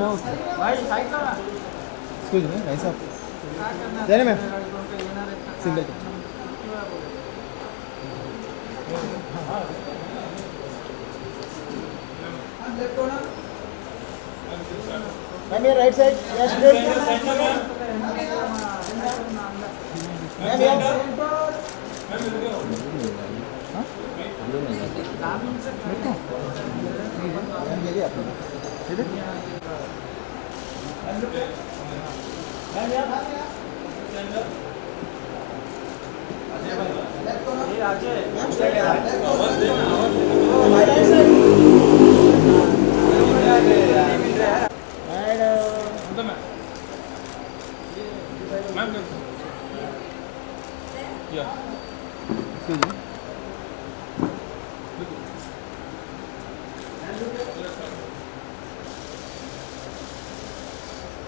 Excuse me, nice up. Then ma'am. Single. Ma'am, your right side. Yes, good. Ma'am, yes.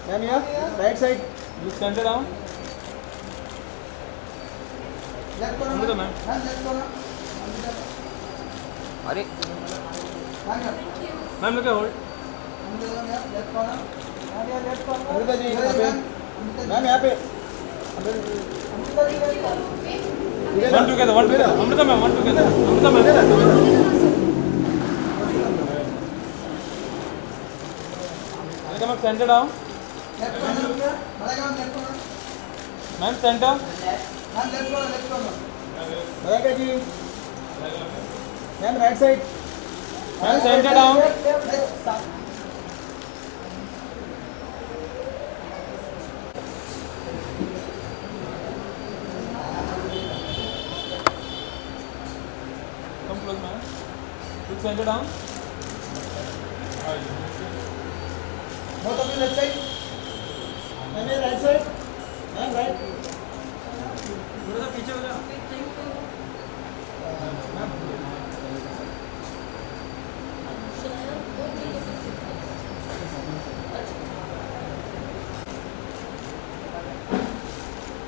Ma'am, here, right side. Look center down. Left corner. Ma'am. Left corner. Are ma'am, look at hold. Left corner. Left corner. Amrita ji यहाँ पे. Ma'am यहाँ पे. One together. Amrita ma'am, one together. Amrita ma'am. Malaika ma'am, center down. Left corner. Malaika ma'am, left corner. Ma'am, center. Ma'am, left corner. Malaika ji. Ma'am, right side. Ma'am, center down. Come close, ma'am. Look center down. Both of you left side. Ma'am, right side. Ma'am, right. थोड़ा सा पीछे हो जाओ.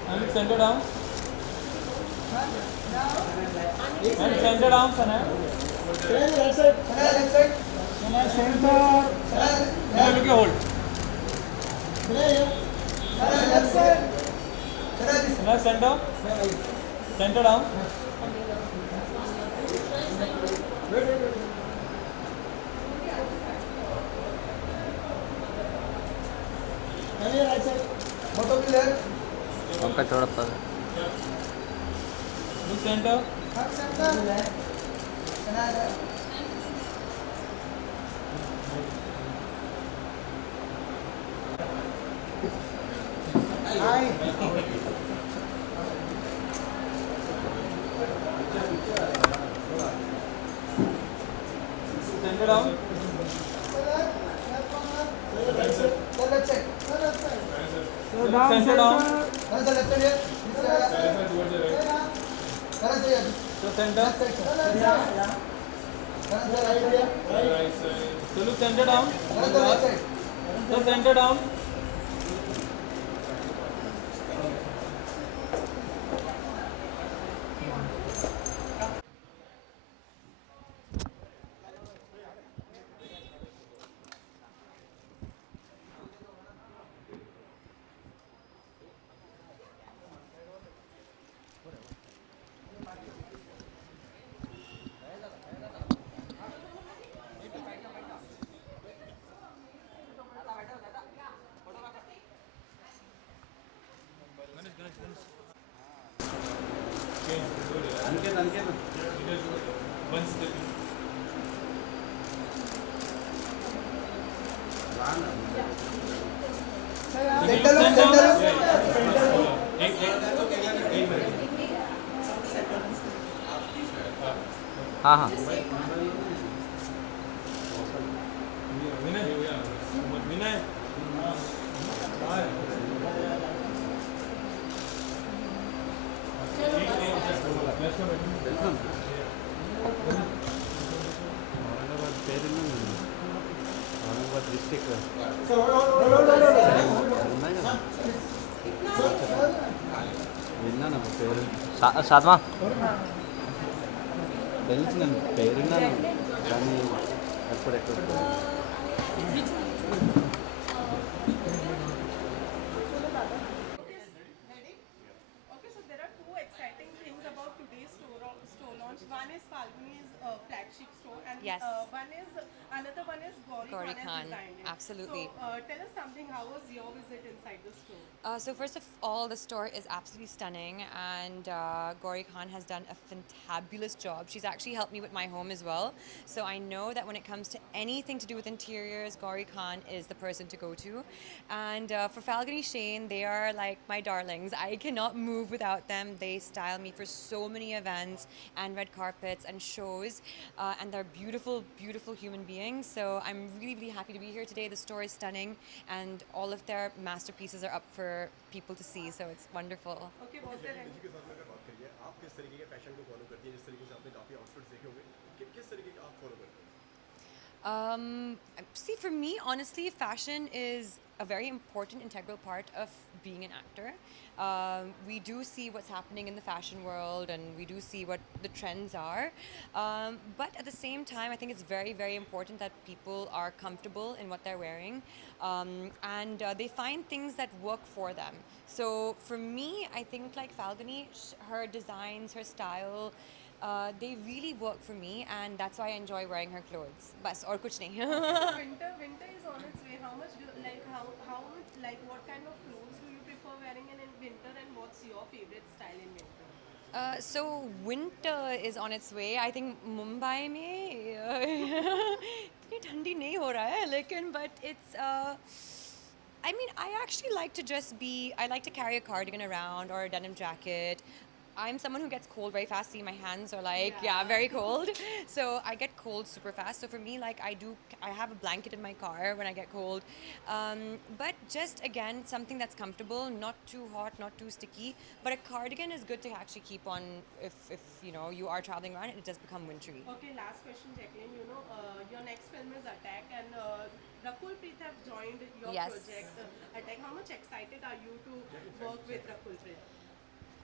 Ma'am, center down. Ma'am, center down, Sana. Right side. Left side. Center. Ma'am, look at hold. Left side. Sana, center. Center down. Right side. Both of you left. पंखा थोड़ा पर Look center. Center down. Left side. Center down. So center. So look center down. So center down. हाँ हाँ విన్నాను పేరు సాద్మా తెలుసు నేను పేరు విన్నాను కానీ ఎప్పుడెక్కడ Yes. One is another one is Gauri Gauri Khan has Khan, designed it. absolutely. So tell us something. How was your visit inside the store? So first of all, the store is absolutely stunning, and Gauri Khan has done a fantabulous job. She's actually helped me with my home as well, so I know that when it comes to anything to do with interiors, Gauri Khan is the person to go to. And for Falguni Shane, they are like my darlings. I cannot move without them. They style me for so many events and red carpets and shows, and they're beautiful, beautiful human beings. So I'm really, really happy to be here today. The store is stunning, and all of their masterpieces are up for people to see. So it's wonderful. Okay, was there any? इसी के साथ में अगर बात करिए आप किस तरीके के फैशन को फॉलो करती हैं जिस तरीके से आपने काफ़ी आउटफिट्स देखे होंगे किस तरीके के आप फॉलो करते हैं See, for me, honestly, fashion is a very important, integral part of being an actor. We do see what's happening in the fashion world, and we do see what the trends are. But at the same time, I think it's very, very important that people are comfortable in what they're wearing, and they find things that work for them. So for me, I think like Falguni, her designs, her style, they really work for me, and that's why I enjoy wearing her clothes. Bas, or kuch nahi. Winter is on its way. How much do how like what kind of clothes do you prefer wearing in winter, and what's your favorite style in winter? So winter is on its way. I think Mumbai में इतनी ठंडी नहीं हो रहा है, लेकिन but it's I mean, I actually like to just be, I like to carry a cardigan around or a denim jacket. I'm someone who gets cold very fast. See, my hands are like, yeah, very cold. So I get cold super fast. So for me, like I have a blanket in my car when I get cold. But just again, something that's comfortable, not too hot, not too sticky. But a cardigan is good to actually keep on if you know you are traveling around and it does become wintry. Okay, last question, Jacqueline. You know, your next film is Attack, and Rakul Preet have joined your Yes. project Attack. How much excited are you to work with Rakul Preet?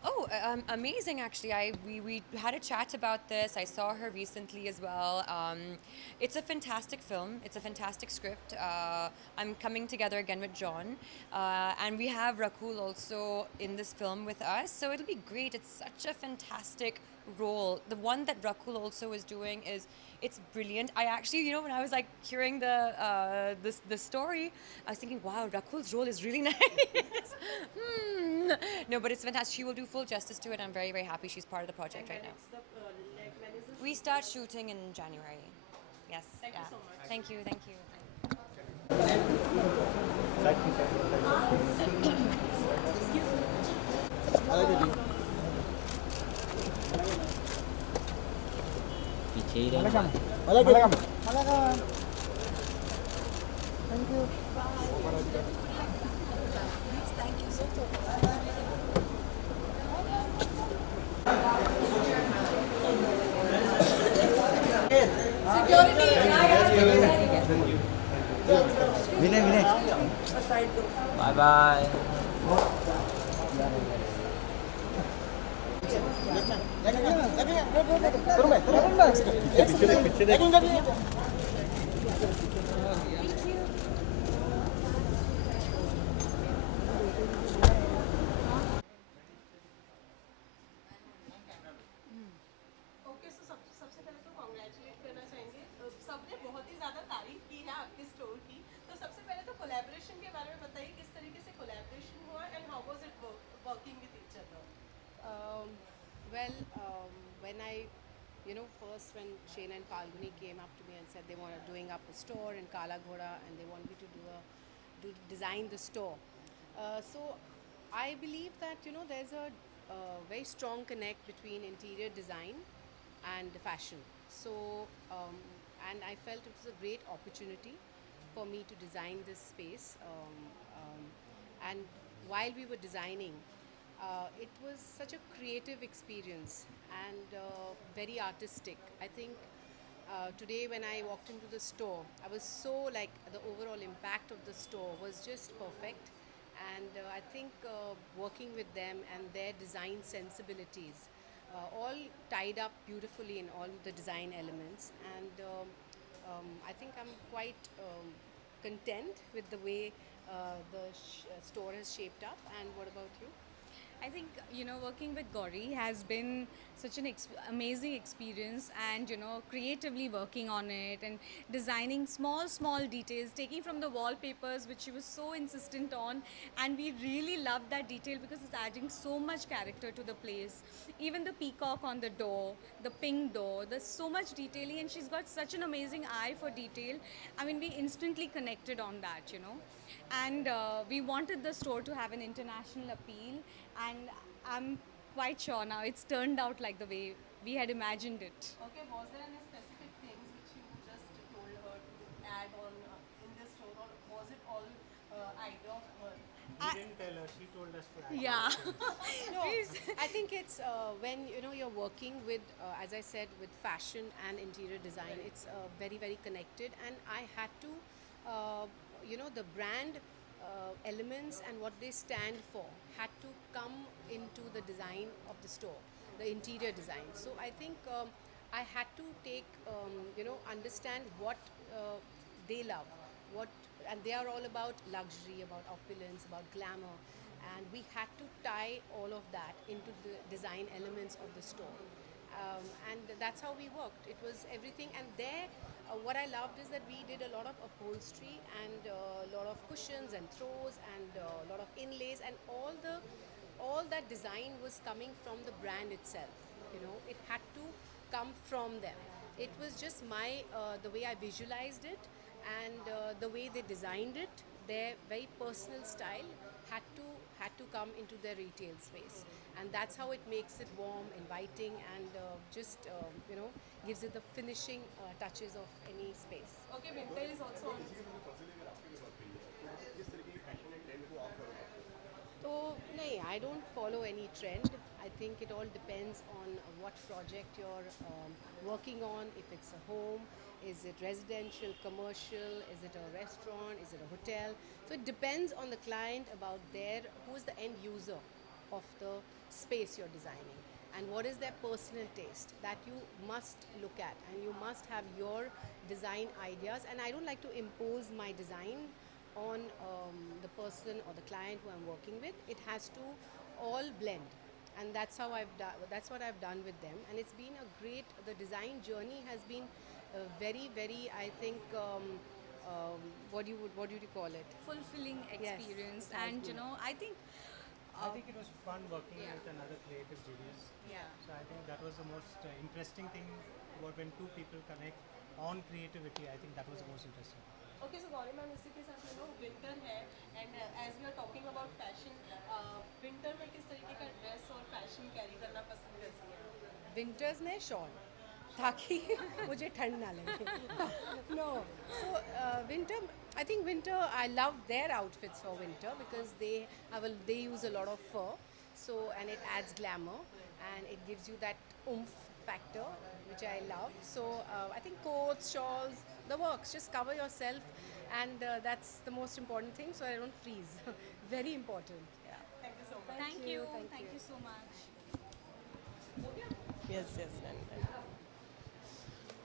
Oh, amazing! Actually, we had a chat about this. I saw her recently as well. It's a fantastic film. It's a fantastic script. I'm coming together again with John, and we have Rakul also in this film with us. So it'll be great. It's such a fantastic role. The one that Rakul also is doing it's brilliant. I actually, you know, when I was like hearing the story, I was thinking, wow, Rakul's role is really nice. No, but it's fantastic. She will do full justice to it. I'm very, very happy she's part of the project right now. When is the We start shooting in January. Yes. Thank you yeah. so much. Thank you. Thank you. पीछे ही रहना Malaika. Thank you. Vinay. Bye bye okay, so सबसे पहले तो congratulate करना चाहेंगे। सबने बहुत ही ज़्यादा तारीफ की है आपके स्टोर की। तो सबसे पहले तो कोलैबोरेशन के बारे में बताइए, किस तरीके से कोलैबोरेशन हुआ and how was it working with each other? When first when Shane and Falguni came up to me and said they were doing up a store in Kala Ghoda and they want me to design the store. So I believe that there's a very strong connect between interior design and fashion. So and I felt it was a great opportunity for me to design this space. And while we were designing, it was such a creative experience and very artistic. I think today when I walked into the store, I was so like the overall impact of the store was just perfect. And I think working with them and their design sensibilities all tied up beautifully in all the design elements. And I think I'm quite content with the way the store has shaped up. And what about you? I think, working with Gauri has been such an amazing experience, and, creatively working on it and designing small details, taking from the wallpapers, which she was so insistent on. And we really loved that detail because it's adding so much character to the place. Even the peacock on the door, the pink door, there's so much detailing, and she's got such an amazing eye for detail. I mean, we instantly connected on that. And we wanted the store to have an international appeal, and I'm quite sure now it's turned out like the way we had imagined it. Okay, was there any specific things which you just told her to add on in this store, or was it all idea of her? We didn't tell her, she told us to add. Yeah. No, I think it's when you're working with, as I said, with fashion and interior design. It's very connected, and I had to, the brand elements and what they stand for had to come into the design of the store, the interior design. So I think I had to take, understand what they love, what, and they are all about luxury, about opulence, about glamour, and we had to tie all of that into the design elements of the store. And that's how we worked. It was everything, and there, what I loved is that we did a lot of upholstery and a lot of cushions and throws and a lot of inlays, and all that design was coming from the brand itself. It had to come from them. It was just my the way I visualized it, and the way they designed it. Their very personal style had to come into their retail space, and that's how it makes it warm, inviting, and just gives it the finishing touches of any space. Okay, winter is also on. किस तरीके की fashion and trend को आप follow करते हो? So, no, I don't follow any trend. I think it all depends on what project you're working on. If it's a home, is it residential, commercial, is it a restaurant, is it a hotel? So it depends on the client about who is the end user of the space you're designing, and what is their personal taste that you must look at, and you must have your design ideas. And I don't like to impose my design on the person or the client who I'm working with. It has to all blend, and that's how I've done. That's what I've done with them, and it's been a great. The design journey has been very. I think what do you call it? Fulfilling Yes, experience, it has and been. I think. I think it was fun working Yeah. with another creative genius. Yeah. So I think that was the most interesting thing, when two people connect on creativity. I think that was the most interesting. Okay, so Gauri ma'am, इसी के साथ winter है, and as we are talking about fashion, winter में किस तरीके का dress और fashion carry करना पसंद करती हैं? विंटर्स में शॉल, ताकि मुझे ठंड ना लगे. No, so winter. I think winter. I love their outfits for winter because they use a lot of fur, so, and it adds glamour, and it gives you that oomph factor, which I love. So I think coats, shawls, the works. Just cover yourself, and that's the most important thing, so I don't freeze. Very important. Yeah. Thank you so much. Thank you. Thank Thank you. you so much. Yes, done.